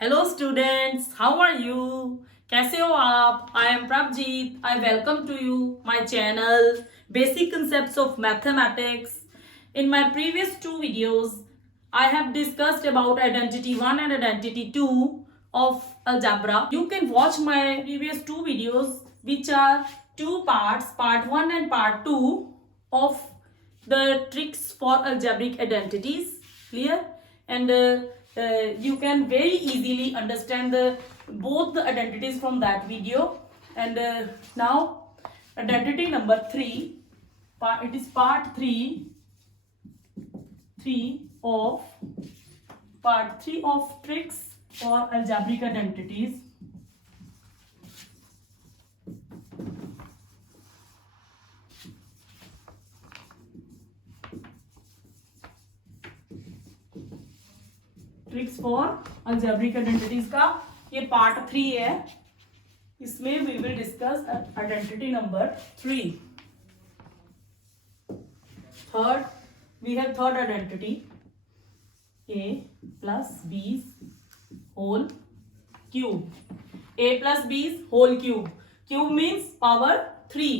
Hello students, how are you? कैसे हो आप? I am Prabhjeet. I welcome to you my channel basic concepts of mathematics. In my previous two videos I have discussed about identity 1 and identity 2 of algebra. You can watch my previous two videos which are two parts, part 1 and part 2 of the tricks for algebraic identities. Clear? And you can very easily understand both the identities from that video. And now identity number 3, it is part 3 of tricks for algebraic identities. Tricks for algebraic identities का ये part 3 है. इसमें we will discuss identity number 3. Third, we have third identity a plus b whole cube. a plus b whole cube. Cube means power 3.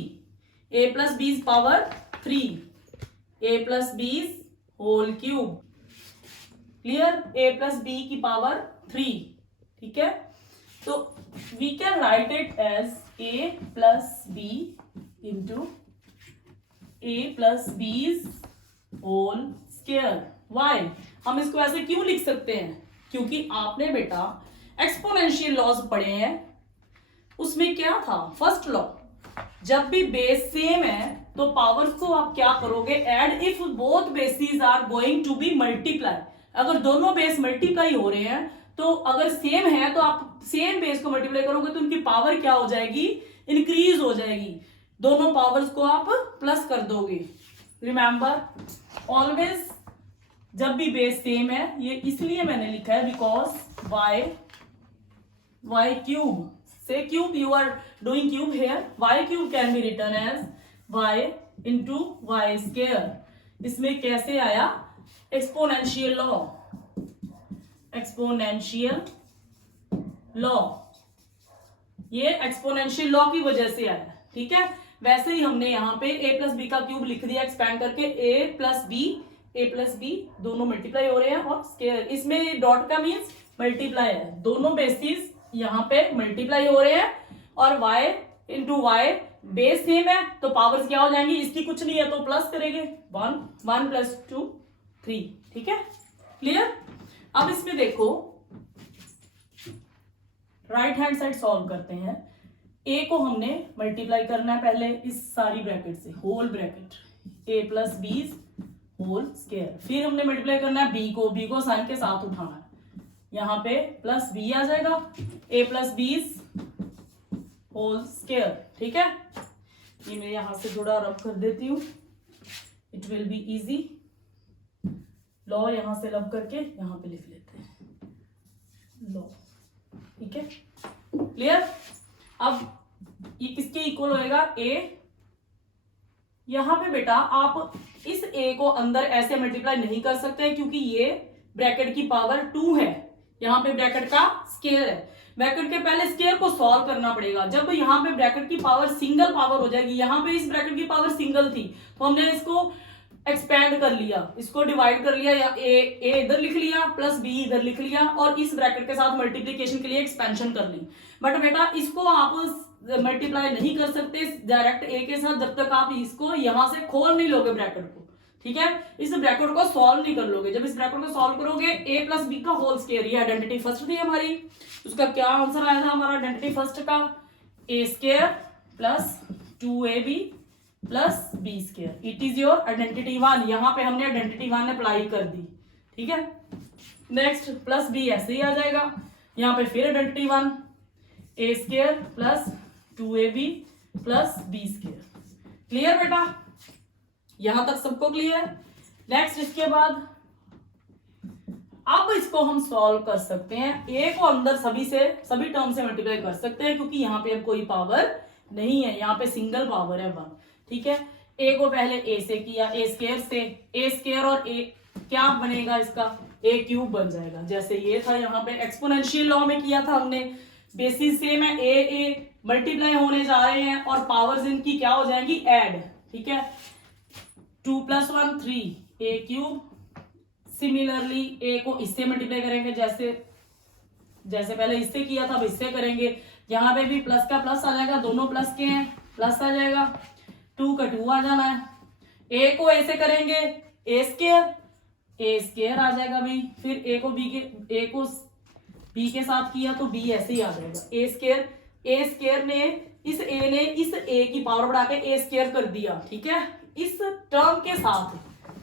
a plus b power 3. a plus b whole cube. Clear? a plus B की power 3. ठीक है, तो we can write it as a plus B into a plus B's whole square. Why? हम इसको ऐसे क्यों लिख सकते हैं? क्योंकि आपने बेटा एक्सपोनेंशियल लॉज पढ़े हैं. उसमें क्या था? फर्स्ट लॉ, जब भी बेस सेम है तो पावर्स को आप क्या करोगे? Add if both bases are going to be multiply. अगर दोनों बेस मल्टीप्लाई हो रहे हैं तो अगर सेम है तो आप सेम बेस को मल्टीप्लाई करोगे तो उनकी पावर क्या हो जाएगी? इंक्रीज हो जाएगी. दोनों पावर्स को आप प्लस कर दोगे. रिमेंबर, ऑलवेज जब भी बेस सेम है, ये इसलिए मैंने लिखा है बिकॉज y क्यूब से cube, you are doing cube here. y cube can be return as y into Y square. इसमें कैसे आया? Exponential law. एक्सपोनेंशियल लॉ, ये एक्सपोनेंशियल लॉ की वजह से आया. ठीक है, वैसे ही हमने यहाँ पे a प्लस बी का क्यूब लिख दिया एक्सपैंड करके. a प्लस बी दोनों मल्टीप्लाई हो रहे हैं और स्क्वायर, इसमें डॉट का मीन्स मल्टीप्लाई है. दोनों बेसिस यहाँ पे मल्टीप्लाई हो रहे हैं और y into Y base same है तो पावर्स क्या हो जाएंगी? इसकी कुछ नहीं है तो प्लस करेंगे. 1 प्लस 2 3. ठीक है, क्लियर? अब इसमें देखो, राइट हैंड साइड सॉल्व करते हैं. a को हमने मल्टीप्लाई करना है पहले इस सारी ब्रैकेट से, whole bracket, a plus B whole square. फिर हमने मल्टीप्लाई करना है b को साइन के साथ उठाना है. यहां पे प्लस b आ जाएगा, a plus B whole square. ठीक है, ये मैं यहां से थोड़ा रब कर देती हूं, it will be easy. Law यहां से रब करके यहां पे लिख लेते हैं लॉ. ठीक है, क्लियर? अब ये किसके इक्वल होएगा? a. यहां पे बेटा आप इस a को अंदर ऐसे मल्टीप्लाई नहीं कर सकते क्योंकि ये ब्रैकेट की पावर 2 है. यहां पे ब्रैकेट का स्क्वायर है. ब्रैकेट के पहले स्क्वायर को सॉल्व करना पड़ेगा. जब यहां पे ब्रैकेट की पावर सिंगल पावर हो जाएगी, यहां पे इस ब्रैकेट की पावर सिंगल थी तो हमने इसको एक्सपैंड कर लिया, इसको डिवाइड कर लिया, या a इधर लिख लिया प्लस b इधर लिख लिया और इस ब्रैकेट के साथ मल्टीप्लिकेशन के लिए एक्सपेंशन कर ली. बट बेटा इसको आप मल्टीप्लाई नहीं कर सकते डायरेक्ट a के साथ जब तक आप इसको यहां से खोल नहीं लोगे ब्रैकेट को. ठीक है, इस ब्रैकेट को सॉल्व नहीं कर लोगे. जब इस ब्रैकेट को सॉल्व करोगे a प्लस बी का होल स्क्वायर, ये आइडेंटिटी फर्स्ट थी हमारी. उसका क्या आंसर आया था हमारा आइडेंटिटी फर्स्ट का? a square plus 2ab plus B square. It is your identity 1. यहां पे हमने आइडेंटिटी 1 अप्लाई कर दी. ठीक है, नेक्स्ट प्लस बी ऐसे ही आ जाएगा. यहां पे फिर identity 1, a square plus 2ab plus B square. Clear बेटा? यहां तक सबको क्लियर? नेक्स्ट, इसके बाद अब इसको हम सॉल्व कर सकते हैं. a को अंदर सभी टर्म से मल्टीप्लाई कर सकते हैं क्योंकि यहां पे अब कोई पावर नहीं है, यहां पे सिंगल पावर है 1. ठीक है, a को पहले a से किया, a स्क्वायर से, a स्क्वायर और a क्या बनेगा इसका? ए क्यूब बन जाएगा। जैसे ये था यहाँ पे एक्सपोनेंशियल लॉ में किया था हमने, बेसिस सेम है, ए मल्टीप्लाई होने जा रहे हैं और पावर्स इनकी क्या हो जाएंगी, ऐड। ठीक है, 2 + 1 3 ए क्यूब। सिमिलरली ए को इससे मल्टीप्लाई करेंगे, जैसे पहले इससे किया था अब इससे करेंगे। यहाँ पे भी प्लस का प्लस आ जाएगा, दोनों प्लस के हैं, प्लस आ जाएगा, 2 का 2 आ जाना है। ए को ऐसे करेंगे ए स्केयर आ जाएगा भाई। फिर ए को बी के साथ किया तो बी ऐसे ही आ जाएगा, ए स्केयर ने इस ए की पावर बढ़ा के ए स्केयर कर दिया। ठीक है, इस टर्म के साथ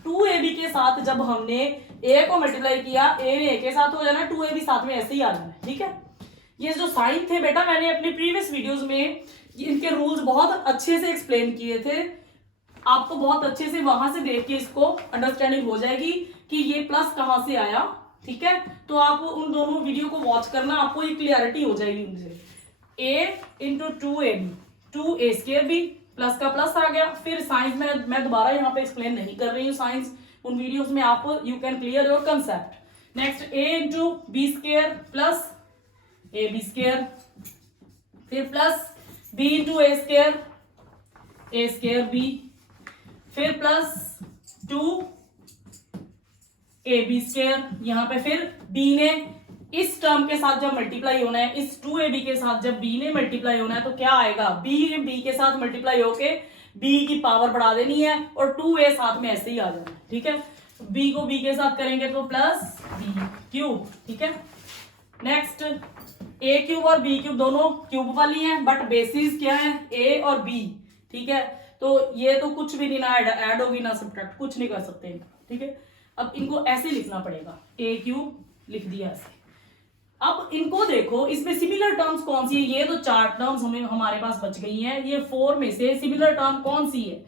2ab के साथ जब हमने a को मल्टीप्लाई किया, a ने a के साथ हो जाना, 2ab साथ में ऐसे ही आ जाना। ठीक है, ये जो साइन थे बेटा मैंने अपने प्रीवियस वीडियोस में इनके रूल्स बहुत अच्छे से एक्सप्लेन किए थे, आपको बहुत अच्छे से वहां से देख के इसको अंडरस्टैंडिंग हो जाएगी कि ये प्लस कहां से आया। ठीक है, तो आप उन दोनों वीडियो को वॉच करना, आपको ये क्लियरिटी हो जाएगी उनसे। a into 2ab, 2a square भी प्लस का प्लस आ गया। फिर साइंस में मैं दोबारा यहाँ पे एक्सप्लेन नहीं कर रही हूँ, साइंस उन वीडियोस में आप you can clear your concept. Next a into b square plus a b square, फिर plus b into a square b, फिर प्लस 2ab स्क्वायर। यहाँ पे फिर b ने इस टर्म के साथ जब मल्टीप्लाई होना है, इस 2ab के साथ जब b ने मल्टीप्लाई होना है तो क्या आएगा, b के साथ मल्टीप्लाई होके b की पावर बढ़ा देनी है और 2a साथ में ऐसे ही आ जाना है। ठीक है, b को b के साथ करेंगे तो प्लस b क्यूब। ठीक है, नेक्स्ट a क्यूब और b क्यूब दोनों क्यूब वाली हैं, बट बेसिस क्या है, a और b। ठीक है, तो ये तो कुछ भी नहीं, ना ऐड होगी ना सब्ट्रैक्ट, कुछ नहीं कर सकते इनका। ठीक है, अब इनको ऐसे लिखना पड़ेगा, a क्यूब लिख दिया ऐसे। अब इनको देखो, इसमें सिमिलर टर्म्स कौन सी है, ये तो 4 टर्म्स हमारे पास बच गई हैं, ये 4 में से सिमिलर टर्म कौन सी है,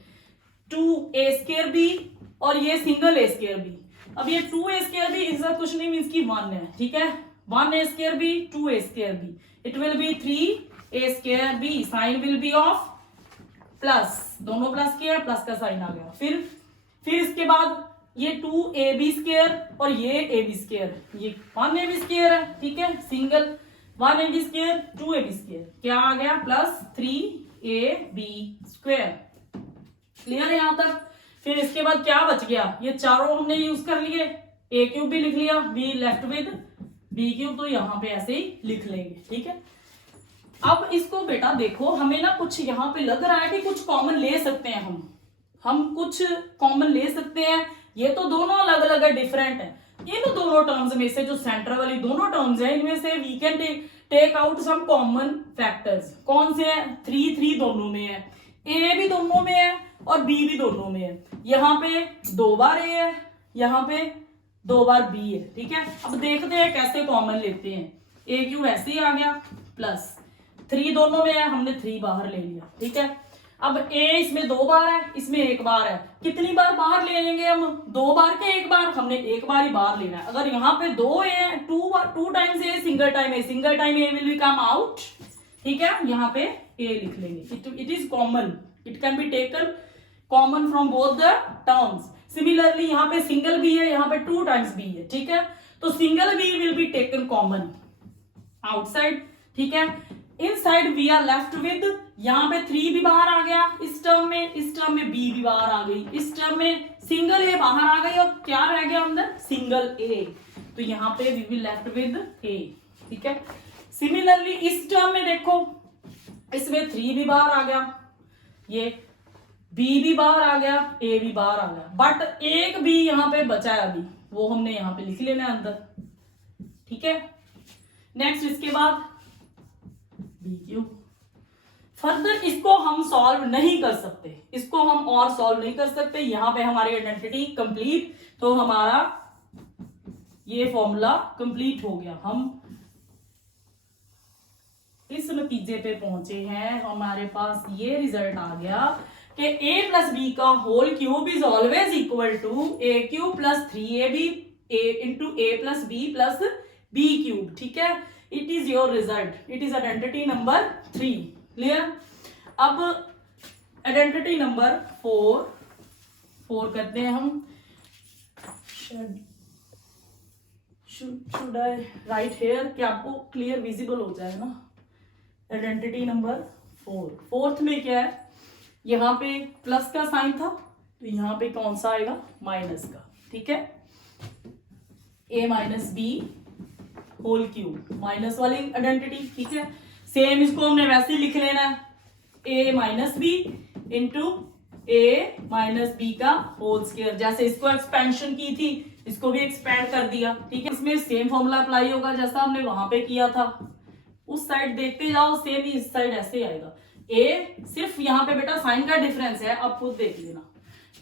2a स्क्वायर बी और ये सिंगल a स्क्वायर बी। अब ये 2a स्क्वायर बी इसका कुछ नहीं मीन्स की 1 है। ठीक है, 1a square b 2a square b, it will be 3a square b, sign will be of plus, दोनों प्लस के हैं, प्लस का साइन आ गया। फिर इसके बाद ये 2ab स्क्वायर और ये ab स्क्वायर, ये 1ab स्क्वायर है। ठीक है, single 1ab square 2ab square, क्या आ गया, प्लस 3ab स्क्वायर। क्लियर है यहां तक। फिर इसके बाद क्या बच गया, ये चारों हमने यूज कर लिए, a क्यूब भी लिख लिया, we left with b cube, तो यहां पे ऐसे ही लिख लेंगे। ठीक है, अब इसको बेटा देखो, हमें ना कुछ यहाँ पे लग रहा है कि कुछ कॉमन ले सकते हैं, हम कुछ कॉमन ले सकते हैं। ये तो दोनों अलग अलग है, डिफरेंट है। इन दोनों टर्म्स में से जो सेंटर वाली दोनों टर्म्स है, इनमें से we can take out some common factors. कौन से हैं, 3 दोनों में है, a भी दोनों में है और b भी दोनों में है। यहाँ पे 2 बार a है, यहाँ पे 2 बार b है। ठीक है, अब देखते हैं कैसे कॉमन लेते हैं। a क्यूब ऐसे ही आ गया, प्लस 3 दोनों में है, हमने 3 बाहर ले लिया। ठीक है, अब a इसमें 2 बार है, इसमें 1 बार है, कितनी बार बाहर ले लेंगे हम, 2 बार के 1 बार, हमने 1 बार ही बाहर लेना है। अगर यहाँ पे 2 है, 2 times a, single time a will be come out. ठीक है, यहाँ पे a लिख लेंगे, it is common, it can be taken common from both the terms. Similarly यहाँ पे सिंगल b है, यहाँ पे 2 टाइम्स b है। ठीक है, तो single b will be taken common outside. ठीक है, inside we are left with, यहाँ पे 3 भी बाहर आ गया इस टर्म में b भी बाहर आ गई, इस टर्म में सिंगल a बाहर आ गई और क्या रह गया अंदर, सिंगल a, तो यहाँ पे we will left with a। ठीक है, सिमिलरली इस टर्म में देखो, इसमें 3 भी बाहर आ गया, ये b भी बाहर आ गया, a भी बाहर आ गया, बट एक b यहाँ पे बचा है अभी, वो हमने यहाँ पे लिख लेना है अंदर। ठीक है, नेक्स्ट इसके बाद b क्यूब। फर्दर इसको हम सॉल्व नहीं कर सकते, इसको हम और सॉल्व नहीं कर सकते, यहां पे हमारी आइडेंटिटी कंप्लीट, तो हमारा ये फॉर्मूला कंप्लीट हो गया। हम इस नतीजे पे पहुंचे हैं, हमारे पास ये रिजल्ट आ गया कि a प्लस बी का whole cube is always equal to a cube plus 3ab into a plus b plus b cube. ठीक है, it is your result, it is identity number 3। Clear. अब आइडेंटिटी नंबर 4 करते हैं हम। should I write here कि आपको clear visible हो जाए ना। आइडेंटिटी नंबर 4, फोर्थ में क्या है, यहाँ पे प्लस का साइन था तो यहाँ पे कौन सा आएगा, माइनस का। ठीक है, a minus b whole cube, minus वाली आइडेंटिटी। ठीक है, सेम इसको हमने वैसे ही लिख लेना है, a minus B into A minus B का होल स्क्वायर। जैसे इसको एक्सपेंशन की थी, इसको भी एक्सपेंड कर दिया। ठीक है, इसमें सेम फॉर्मूला अप्लाई होगा जैसा हमने वहां पे किया था। उस साइड देखते जाओ, सेम ही इस साइड ऐसे आएगा। ए सिर्फ यहाँ पे बेटा साइन का डिफरेंस है, आप खुद देख लेना।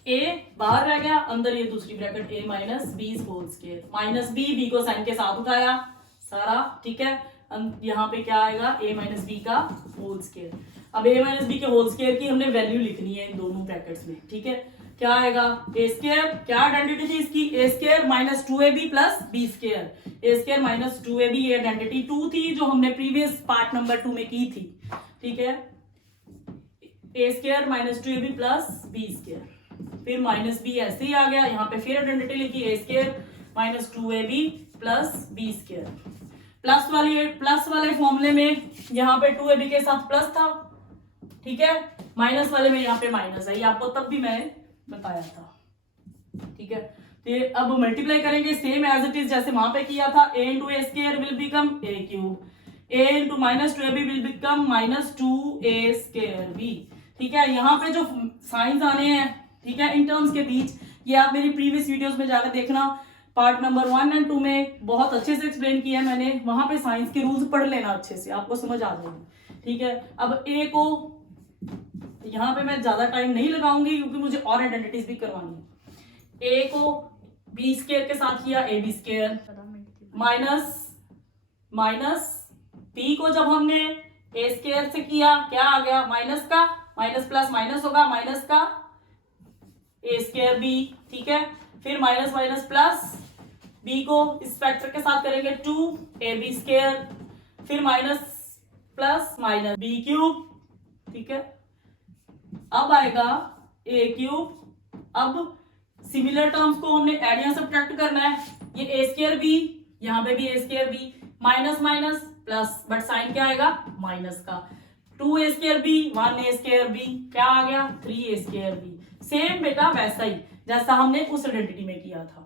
ए बाहर रह गया, अंदर ये दूसरी bracket a minus b whole square, minus b को साइन के साथ उठाया सारा। ठीक है, यहाँ पे क्या आएगा, a माइनस बी का होल स्क्वायर। अब a माइनस बी के होल स्क्वायर की हमने वैल्यू लिखनी है इन दोनों ब्रैकेट्स में। ठीक है, क्या आएगा, ए स्क्वायर, क्या आइडेंटिटी थी इसकी, A square minus 2ab plus B square. A square minus 2ab ये आइडेंटिटी 2 थी जो हमने प्रीवियस पार्ट नंबर 2 में की थी। ठीक है, A square minus 2ab plus B square, फिर माइनस बी ऐसे ही आ गया, यहाँ पे फिर आइडेंटिटी लिखी, A square minus 2ab plus B square. Plus वाले फॉर्मूले में यहाँ पे 2ab के साथ प्लस था। ठीक है, माइनस वाले में यहाँ पे माइनस है, ये आपको तब भी मैंने बताया था। ठीक है, तो ये अब मल्टीप्लाई करेंगे सेम एज इट इज जैसे वहां पे किया था। a into a square will become a cube, a into minus 2ab will become minus 2a square b। ठीक है, यहाँ पे जो साइंस आने हैं, ठीक है, इन टर्म्स के बीच, ये आप मेरी प्रीवियस वीडियोस में जाकर देखना, पार्ट नंबर 1 और 2 में बहुत अच्छे से एक्सप्लेन किया है मैंने, वहां पे साइंस के रूल्स पढ़ लेना अच्छे से, आपको समझ आ जाएगी। ठीक है, अब ए को यहाँ पे मैं ज्यादा टाइम नहीं लगाऊंगी क्योंकि मुझे और आइडेंटिटीज भी करवानी है। ए को बी स्क्वायर के साथ किया, a b square minus b को जब हमने ए स्क्वायर से किया, क्या आ गया, माइनस का माइनस प्लस माइनस होगा, माइनस का ए स्क्वायर बी। ठीक है, फिर माइनस माइनस प्लस, बी को इस फैक्टर के साथ करेंगे 2ab स्क्वायर, फिर minus plus minus B cube. ठीक है, अब आएगा a क्यूब। अब सिमिलर टर्म्स को हमने एड या सब्ट्रैक्ट करना है, ये ए स्क्वायर बी, यहाँ पे भी A square B, minus minus plus, but sign क्या आएगा, माइनस का। 2a square B 1a square B, क्या आ गया, 3a स्क्वायर बी। सेम बेटा वैसा ही जैसा हमने उस आइडेंटिटी में किया था।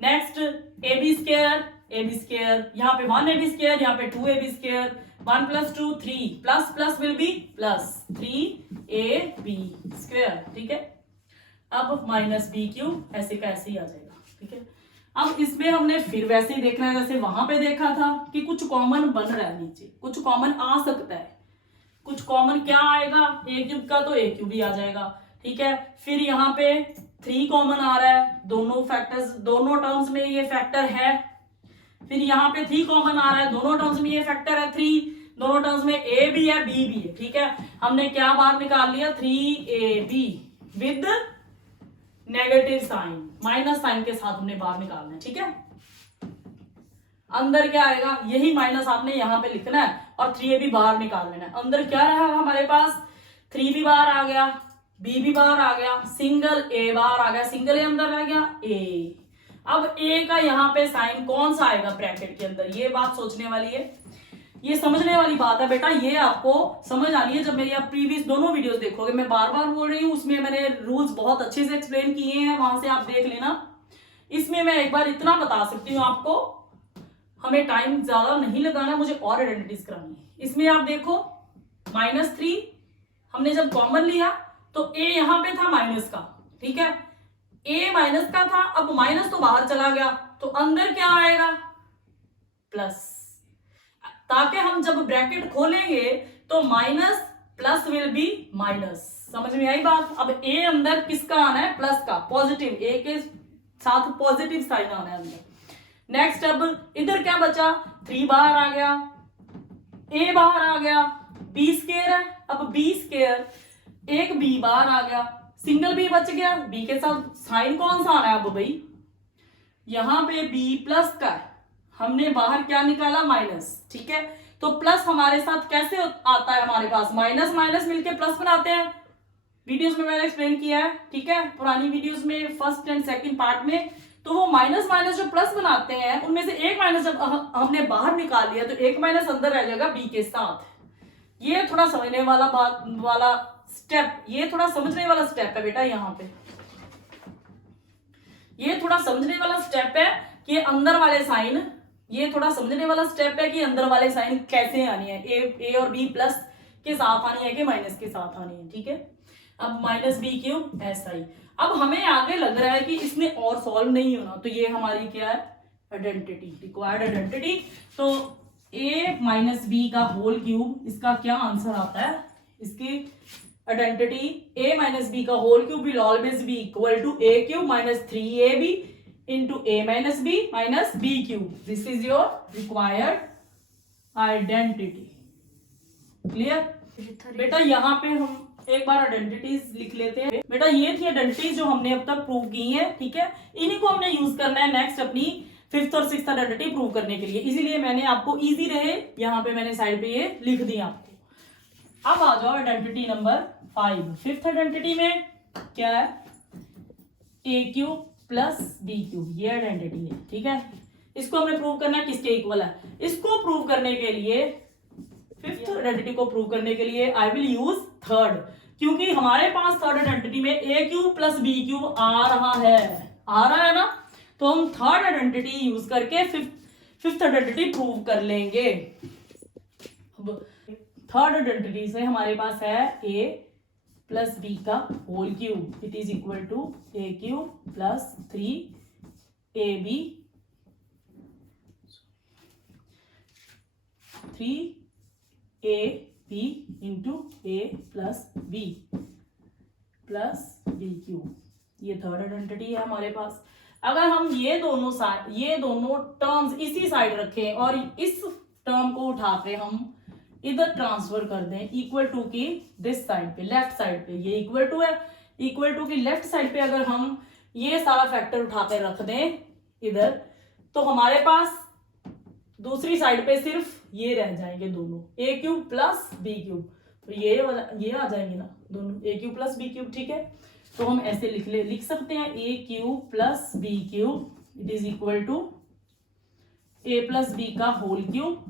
नेक्स्ट ab स्क्वायर, यहाँ पे 1ab स्क्वायर, यहाँ पे 2ab square, 1 plus 2 3, plus plus will be plus 3ab square. ठीक है, अब माइनस बी क्यूब, ऐसे का ऐसे ही आ जाएगा। ठीक है, अब इसमें हमने फिर वैसे ही देखना है जैसे वहां पे देखा था कि कुछ कॉमन बन रहा है, नीचे कुछ कॉमन आ सकता है। कुछ कॉमन क्या आएगा, ए क्यूब का तो ए क्यूब ही आ जाएगा। ठीक है, फिर यहाँ पे 3 कॉमन आ रहा है, दोनों फैक्टर्स, दोनों टर्म्स में ये फैक्टर है। फिर यहाँ पे 3 कॉमन आ रहा है, दोनों टर्म्स में ये फैक्टर है 3, दोनों टर्म्स में a भी है b भी है। ठीक है, हमने क्या बाहर निकाल लिया, 3ab with negative sign, minus sign के साथ हमने बाहर निकालना है। ठीक है, अंदर क्या आएगा, यही माइनस आपने यहाँ पे लिखना है और 3ab बाहर निकाल लेना है। अंदर क्या रहा हमारे पास, 3 भी बाहर आ गया, b भी बाहर आ गया, सिंगल a बाहर आ गया, सिंगल a अंदर रह गया a। अब a का यहाँ पे साइन कौन सा आएगा ब्रैकेट के अंदर, ये बात सोचने वाली है, ये समझने वाली बात है बेटा। ये आपको समझ आनी है जब मेरी आप प्रीवियस दोनों वीडियोस देखोगे, मैं बार बार बोल रही हूँ, उसमें मैंने रूल्स बहुत अच्छे से एक्सप्लेन किए हैं, वहां से आप देख लेना। इसमें मैं एक बार इतना बता सकती हूँ आपको, हमें टाइम ज्यादा नहीं लगाना, मुझे और आइडेंटिटीज करानी है। इसमें आप देखो -3 हमने जब कॉमन लिया तो a यहाँ पे था माइनस का। ठीक है, a माइनस का था, अब माइनस तो बाहर चला गया तो अंदर क्या आएगा, प्लस, ताकि हम जब ब्रैकेट खोलेंगे तो minus plus will be minus. समझ में आई बात। अब a अंदर किसका आना है, प्लस का, पॉजिटिव, a के साथ पॉजिटिव साइन आना है अंदर। नेक्स्ट अब इधर क्या बचा, 3 बाहर आ गया, a बाहर आ गया, b स्क्वायर है, अब b स्क्वायर, एक b बाहर आ गया, सिंगल b बच गया, b के साथ साइन कौन सा आना है, अब भाई यहाँ पे b प्लस का है, हमने बाहर क्या निकाला, माइनस। ठीक है, तो प्लस हमारे साथ कैसे आता है, हमारे पास माइनस माइनस मिलके प्लस बनाते हैं, वीडियोस में मैंने एक्सप्लेन किया है। ठीक है, पुरानी वीडियोस में फर्स्ट एंड सेकंड पार्ट में, तो वो माइनस माइनस जो प्लस बनाते हैं उनमें से एक माइनस जब हमने बाहर निकाल लिया तो एक माइनस अंदर रह जाएगा बी के साथ। ये थोड़ा समझने वाला बात वाला स्टेप, ये थोड़ा समझने वाला स्टेप है बेटा। यहाँ पे ये थोड़ा समझने वाला स्टेप है कि अंदर वाले साइन, ये थोड़ा समझने वाला स्टेप है कि अंदर वाले साइन कैसे आनी है, ए और बी प्लस के साथ आनी है कि माइनस के साथ आनी है। ठीक है, अब माइनस बी क्यूब ऐसा ही। अब हमें आगे लग रहा है कि इसमें और सॉल्व नहीं होना, तो ये हमारी क्या है, आइडेंटिटी, रिक्वायर्ड आइडेंटिटी। तो ए माइनस बी का होल क्यूब, इसका क्या आंसर आता है, इसकी आइडेंटिटी a माइनस बी का whole cube will always be equal to a cube minus 3ab into a minus b cube. This is your required identity. Clear बेटा? यहाँ पे हम एक बार आइडेंटिटीज लिख लेते हैं बेटा। ये थी आइडेंटिटीज जो हमने अब तक प्रूव की हैं। ठीक है, इन्हीं को हमने यूज करना है नेक्स्ट अपनी 5th और 6th आइडेंटिटी प्रूव करने के लिए। इसीलिए मैंने आपको इजी रहे यहाँ पे मैंने साइड पे ये लिख दिया आपको। अब आ जाओ आइडेंटिटी नंबर 5। 5th आइडेंटिटी में क्या है, A cube plus B cube, ये आइडेंटिटी है। ठीक है, इसको हमने प्रूव करना है किसके इक्वल है। इसको प्रूव करने के लिए, 5th आइडेंटिटी को प्रूव करने के लिए आई विल यूज 3rd, क्योंकि हमारे पास 3rd आइडेंटिटी में ए क्यूब प्लस बी क्यूब आ रहा है ना, तो हम 3rd आइडेंटिटी यूज करके 5th आइडेंटिटी प्रूव कर लेंगे। अब 3rd आइडेंटिटी से हमारे पास है a प्लस बी का whole cube, it is equal to a cube plus 3ab 3ab into a plus B cube. ये 3rd आइडेंटिटी है हमारे पास। अगर हम ये दोनों टर्म्स इसी साइड रखें और इस टर्म को उठा के हम इधर ट्रांसफर कर दें इक्वल टू की दिस साइड पे, लेफ्ट साइड पे, ये इक्वल टू है, इक्वल टू की लेफ्ट साइड पे अगर हम ये सारा फैक्टर उठा के रख दें इधर, तो हमारे पास दूसरी साइड पे सिर्फ ये रह जाएंगे दोनों, A cube plus B cube. तो ये आ जाएंगे ना दोनों, A cube plus B cube. ठीक है, तो हम ऐसे लिख सकते हैं A cube plus B cube it is equal to A plus B का होल क्यूब,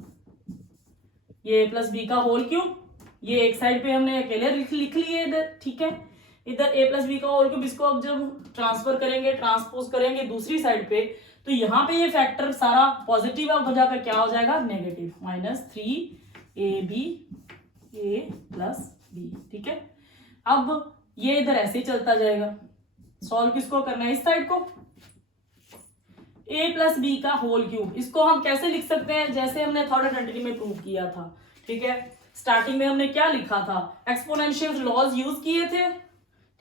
ये प्लस बी का होल क्यूब, ये एक साइड पे हमने अकेले लिख लिए इधर। ठीक है, इधर ए प्लस बी का होल क्यूब, इसको अब जब ट्रांसफर करेंगे, ट्रांसपोज करेंगे दूसरी साइड पे, तो यहाँ पे ये फैक्टर सारा पॉजिटिव है, अब जाकर क्या हो जाएगा, negative, minus 3ab a plus b. ठीक है, अब ये इधर ऐसे ही चलता जाएगा। सॉल्व किसको करना है, इस साइड को, a प्लस बी का होल क्यूब। इसको हम कैसे लिख सकते हैं, जैसे हमने 3rd आइडेंटिटी में प्रूव किया था। ठीक है, स्टार्टिंग में हमने क्या लिखा था, एक्सपोनेंशियल लॉज यूज किए थे।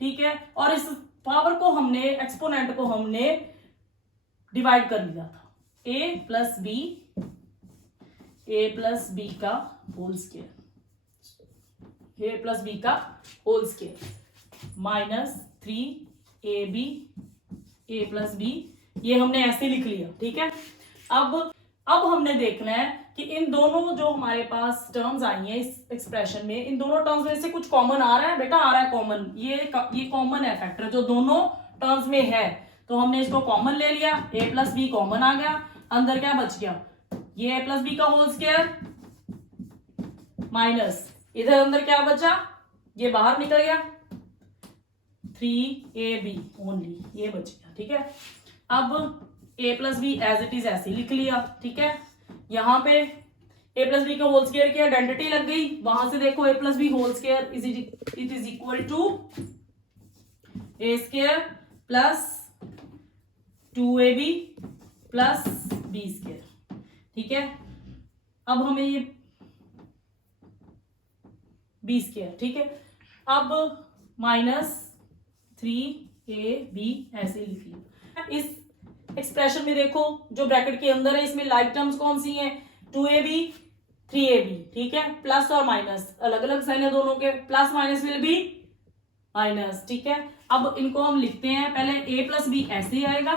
ठीक है, और इस पावर को हमने, एक्सपोनेंट को हमने डिवाइड कर लिया था, a प्लस बी का whole square, a plus B का whole square minus 3ab a plus B, ये हमने ऐसे लिख लिया। ठीक है, अब हमने देखना है कि इन दोनों जो हमारे पास टर्म्स आई हैं इस एक्सप्रेशन में, इन दोनों टर्म्स में से कुछ कॉमन आ रहा है बेटा, आ रहा है कॉमन, ये कॉमन है फैक्टर जो दोनों टर्म्स में है, तो हमने इसको कॉमन ले लिया, a प्लस बी कॉमन आ गया, अंदर क्या बच गया, ये a प्लस बी का होल स्क्वायर माइनस इधर अंदर क्या बचा, ये बाहर निकल गया 3ab ओनली, ये बच गया। ठीक है, अब a plus b as it is ऐसे लिख लिया। ठीक है, यहाँ पे a प्लस बी का होल स्क्वायर की आइडेंटिटी लग गई, वहां से देखो a plus B whole square it is equal to a square plus 2ab plus b square. ठीक है, अब हमें ये b स्क्वायर। ठीक है, अब माइनस 3ab ऐसे लिख लिया। इस एक्सप्रेशन में देखो जो ब्रैकेट के अंदर है इसमें लाइक टर्म्स कौन सी हैं, 2ab 3ab। ठीक है, प्लस और माइनस अलग अलग साइन है दोनों के, plus minus will be minus. ठीक है, अब इनको हम लिखते हैं, पहले a प्लस बी ऐसे ही आएगा,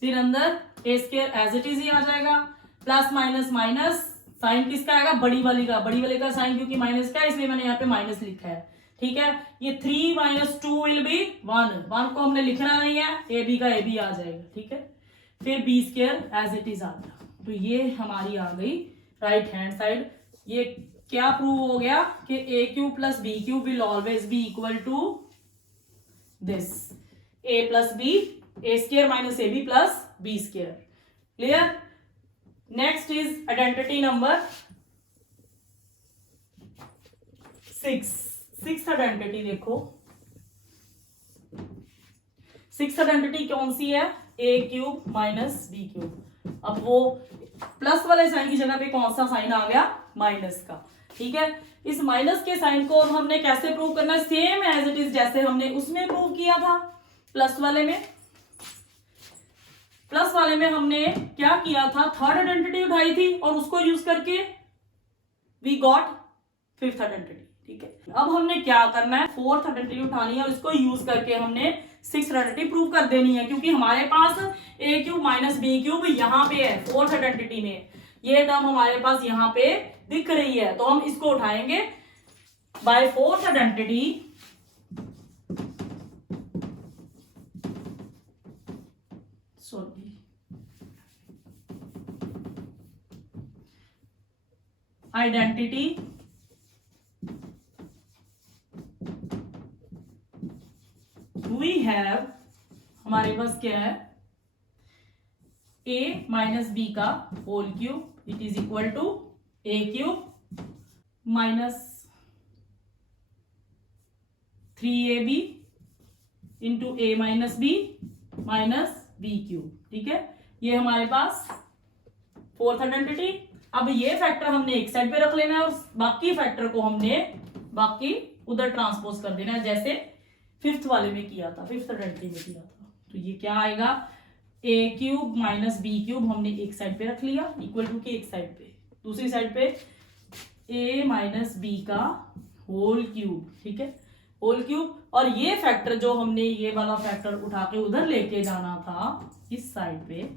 फिर अंदर a square as it is ही आ जाएगा, प्लस माइनस माइनस, साइन किसका आएगा, बड़ी वाली का साइन, क्योंकि माइनस का है इसलिए मैंने यहाँ पे माइनस लिखा है, ठीक है। ये 3 - 2 विल बी 1, 1 को हमने लिखना नहीं है, ए बी का ए बी आ जाएगा, ठीक है। फिर B square as it is आ गया, तो ये हमारी आ गई राइट हैंड साइड। ये क्या प्रूव हो गया कि A cube plus B cube will always be equal to this, A plus B, A square minus A B plus B square. Clear. Next is identity number 6। Sixth identity देखो, sixth identity कौन सी है, A cube minus B cube. अब वो plus वाले sign की जगह पे कौन सा साइन आ गया, माइनस का, ठीक है। इस माइनस के साइन को हमने कैसे प्रूव करना है, सेम एज इट इज जैसे हमने उसमें प्रूव किया था प्लस वाले में। प्लस वाले में हमने क्या किया था, थर्ड आइडेंटिटी उठाई थी और उसको यूज करके वी गॉट फिफ्थ आइडेंटिटी, ठीक है। अब हमने क्या करना है, फोर्थ आइडेंटिटी उठानी है और इसको यूज करके हमने सिक्स्थ आइडेंटिटी प्रूव कर देनी है, क्योंकि हमारे पास ए क्यूब माइनस बी क्यूब यहाँ पे है फोर्थ आइडेंटिटी में, ये टर्म हमारे पास यहाँ पे दिख रही है, तो हम इसको उठाएंगे by fourth identity. Sorry, identity we have, हमारे पास क्या है, a माइनस बी का whole cube it is equal to a cube minus 3ab into A minus b minus B cube, ठीक है। ये हमारे पास फोर्थ आइडेंटिटी। अब ये फैक्टर हमने एक साइड पे रख लेना है और बाकी फैक्टर को हमने बाकी उधर ट्रांसपोज कर देना है, जैसे फिफ्थ वाले में किया था, फिफ्थ आइडेंटिटी में किया था। तो ये क्या आएगा, ए क्यूब माइनस बी क्यूब हमने एक साइड पे रख लिया इक्वल टू की एक साइड पे, दूसरी साइड पे ए माइनस बी का होल क्यूब, ठीक है, होल क्यूब। और ये फैक्टर जो हमने ये वाला फैक्टर उठा के उधर लेके जाना था इस साइड पे,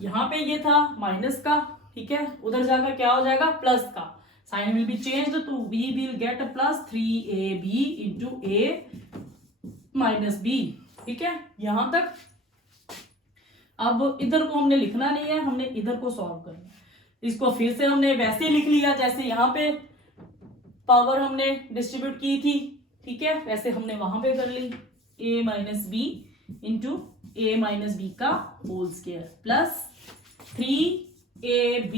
यहाँ पे ये था माइनस का, ठीक है, उधर जाकर क्या हो जाएगा, प्लस का। साइन विल बी चेंज्ड तो we will get plus 3ab into A minus b, ठीक है, यहां तक। अब इधर को हमने लिखना नहीं है, हमने इधर को सॉल्व करना है। इसको फिर से हमने वैसे लिख लिया जैसे यहाँ पे पावर हमने डिस्ट्रीब्यूट की थी, ठीक है, वैसे हमने वहां पे कर ली, a minus B into A minus B का whole square plus 3ab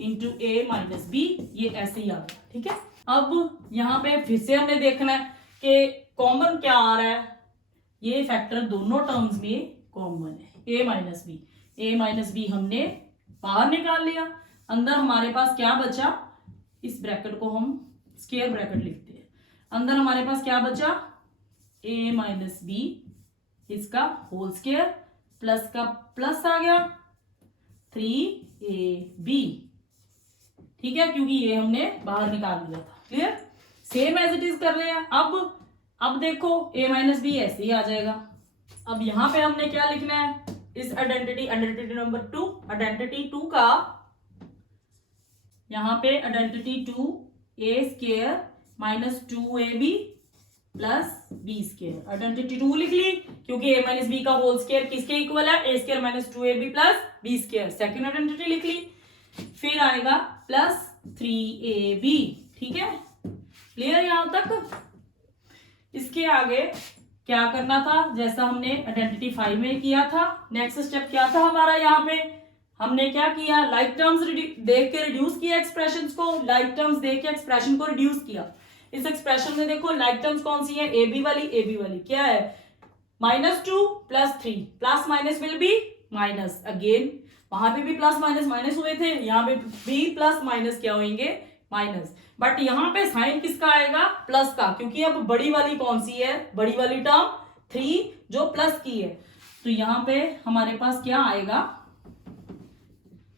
into ए माइनस बी, ये ऐसे ही आ गया, ठीक है। अब यहाँ पे फिर से हमने देखना है कि कॉमन क्या आ रहा है, ये फैक्टर दोनों टर्म्स में कॉमन है, a माइनस बी हमने बाहर निकाल लिया, अंदर हमारे पास क्या बचा, इस ब्रैकेट को हम स्क्वायर ब्रैकेट लिखते हैं, अंदर हमारे पास क्या बचा, a माइनस बी इसका होल स्क्वायर प्लस का प्लस आ गया 3ab, ठीक है, क्योंकि ये हमने बाहर निकाल दिया था। Clear, same as it is कर रहे हैं। अब देखो a माइनस बी ऐसे ही आ जाएगा। अब यहां पे हमने क्या लिखना है, इस आइडेंटिटी नंबर 2, आइडेंटिटी 2 का, यहां पे identity 2 a square minus 2ab plus B square, identity 2 लिख ली क्योंकि a माइनस बी का होल स्क्वायर किसके इक्वल है, a square minus 2ab plus B square. Second identity लिख ली, फिर आएगा प्लस 3ab, ठीक है, क्लियर यहां तक। इसके आगे क्या करना था, जैसा हमने आइडेंटिटी 5 में किया था, नेक्स्ट स्टेप क्या था हमारा, यहाँ पे हमने क्या किया, लाइक टर्म्स देख के रिड्यूस किया एक्सप्रेशंस को, लाइक टर्म्स देख के एक्सप्रेशन को रिड्यूस किया। इस एक्सप्रेशन में देखो लाइक टर्म्स कौन सी है, ए बी वाली क्या है, -2 plus 3, plus minus will be minus, again वहां पे भी प्लस माइनस हुए थे, यहाँ पे भी प्लस माइनस क्या होंगे, माइनस, बट यहाँ पे साइन किसका आएगा, प्लस का, क्योंकि अब बड़ी वाली कौन सी है, बड़ी वाली टर्म 3 जो प्लस की है, तो यहाँ पे हमारे पास क्या आएगा,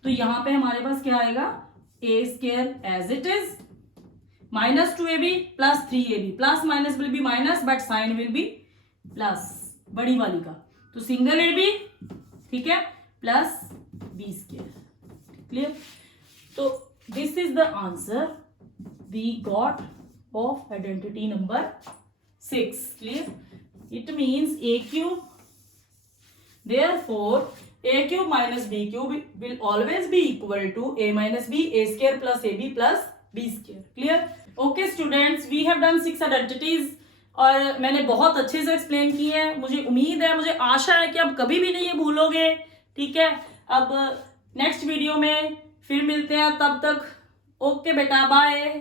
तो यहाँ पे हमारे पास क्या आएगा, a square as it is minus 2ab plus 3ab, plus minus will be minus but sign will be plus, बड़ी वाली का, तो सिंगल ab, ठीक है, प्लस b स्क्वायर। क्लियर, तो this is the answer, we got of identity number 6. Clear? It means a cube. Therefore, a cube minus b cube will always be equal to a minus b, a square plus ab plus b square. Clear? Okay students, we have done 6 identities और मैंने बहुत अच्छे से explain की है. मुझे उम्मीद है, मुझे आशा है कि आप कभी भी नहीं ये भूलोगे. ठीक है, अब नेक्स्ट वीडियो में फिर मिलते हैं. तब तक ओके बेटा, बाय.